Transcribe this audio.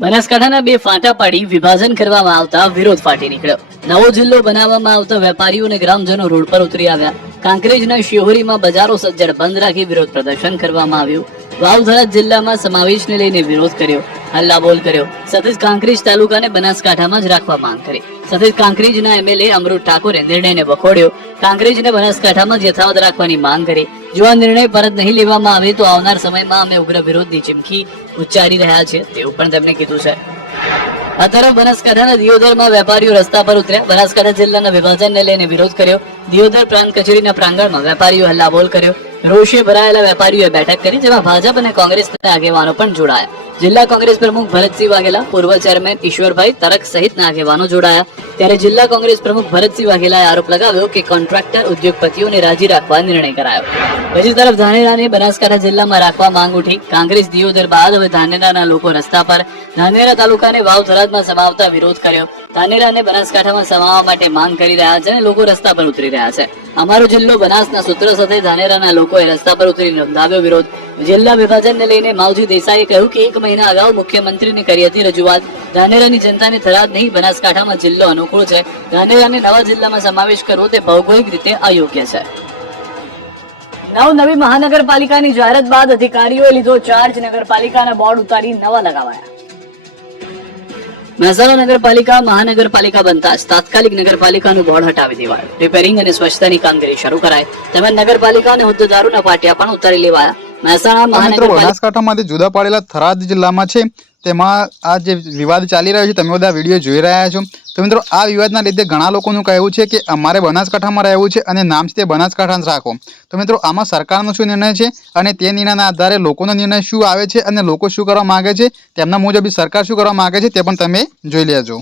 બનાસકાંઠાના બે ફાંટા પાડી વિભાજન કરવામાં આવતા વિરોધ ફાટી નીકળ્યો. નવો જિલ્લો બનાવવામાં આવતા વેપારીઓ અને ગ્રામજનો રોડ પર ઉતરી આવ્યા. કાંકરેજના શિહોરીમાં બજારો સજ્જડ બંધ રાખી વિરોધ પ્રદર્શન કરવામાં આવ્યું. વાવધરા જિલ્લામાં સમાવેશને લઈને વિરોધ કર્યો. હલ્લાબોલ કર્યો. સતત કાંકરેજ તાલુકાને બનાસકાંઠામાં જ રાખવા માંગ કરી. સતત કાંકરેજના એમએલએ અમૃત ઠાકોરે નિર્ણયને વખોડ્યો. કાંકરેજને બનાસકાંઠામાં યથાવત રાખવાની માંગ કરી. જો આ નિર્ણય પરત નહીં લેવામાં આવે તો આવનાર સમયમાં અમે ઉગ્ર વિરોધની ચીમકી ઉચ્ચારી રહ્યા છે તેવું પણ તેમણે કીધું છે. આ તરફ બનાસકાંઠાના દિયોદરમાં વેપારીઓ રસ્તા પર ઉતર્યા. બનાસકાંઠા જિલ્લાના વિભાજનને લઈને વિરોધ કર્યો. દિયોદર પ્રાંત કચેરીના પ્રાંગણમાં વેપારીઓ હલ્લાબોલ કર્યો. રોષે ભરાયેલા વેપારીઓએ બેઠક કરી, જેમાં ભાજપ અને કોંગ્રેસના આગેવાનો પણ જોડાયા. જિલ્લા કોંગ્રેસ પ્રમુખ ભરતસિંહ વાઘેલા, પૂર્વ ચેરમેન ઈશ્વરભાઈ તરક સહિતના આગેવાનો જોડાયા. ત્યારે જિલ્લા કોંગ્રેસ પ્રમુખ ભરતસિંહ વાઘેલાએ આરોપ લગાવ્યો કે કોન્ટ્રાક્ટર, ઉદ્યોગપતિઓને રાજી રાખવા નિર્ણય કરાયો. બીજી તરફ ધાનેરાને બનાસકાંઠા જિલ્લામાં રાખવા માંગ ઉઠી કોંગ્રેસ દિયોદર બાદ હવે ધાનેરાના લોકો રસ્તા પર ધાનેરા તાલુકાને વાવ થરાદમાં સમાવતા વિરોધ કર્યો. ધાનેરાને બનાસકાંઠામાં સમાવવા માટે માંગ કરી રહ્યા છે અને લોકો રસ્તા પર ઉતરી રહ્યા છે. અમારો જિલ્લો બનાસના સૂત્ર સાથે ધાનેરાના લોકોએ રસ્તા પર ઉતરી નોંધાવ્યો વિરોધ. જિલ્લા વિભાજનને લઈને માવજી દેસાઈએ કહ્યું કે એક મહિના અગાઉ મુખ્યમંત્રીને કરી હતી રજૂઆત. ધાનેરાની જનતાને થરાદ નહીં, બનાસકાંઠામાં જિલ્લો અનુકૂળ છે. ધાનેરાને નવા જિલ્લામાં સમાવેશ કરવો તે ભૌગોલિક રીતે અયોગ્ય છે. નવ નવી મહાનગરપાલિકાની જાહેરાત બાદ અધિકારીઓએ લીધો ચાર્જ નગરપાલિકાના બોર્ડ ઉતારી નવા લગાવાયા. મહેસાણા નગરપાલિકા, મહાનગરપાલિકા બનતા જ તાત્કાલિક નગરપાલિકાનું બોર્ડ હટાવી દેવાયું. રિપેરિંગ અને સ્વચ્છતાની કામગીરી શરૂ કરાય તેમજ નગરપાલિકા અને હોદ્દેદારોના પાટિયા પણ ઉતારી લેવાયા. બનાસકાંઠામાંથી જુદા પાડેલા થરાદ જિલ્લામાં છે તેમાં આ જે વિવાદ ચાલી રહ્યો છે તમે બધા વીડિયો જોઈ રહ્યા છો. તો મિત્રો આ વિવાદના લીધે ઘણા લોકોનું કહેવું છે કે અમારે બનાસકાંઠામાં રહેવું છે અને નામ છે તે બનાસકાંઠા રાખો. તો મિત્રો આમાં સરકારનો શું નિર્ણય છે અને તે નિર્ણયના આધારે લોકોનો નિર્ણય શું આવે છે અને લોકો શું કરવા માગે છે? તેમના મુજબ સરકાર શું કરવા માગે છે તે પણ તમે જોઈ લેજો.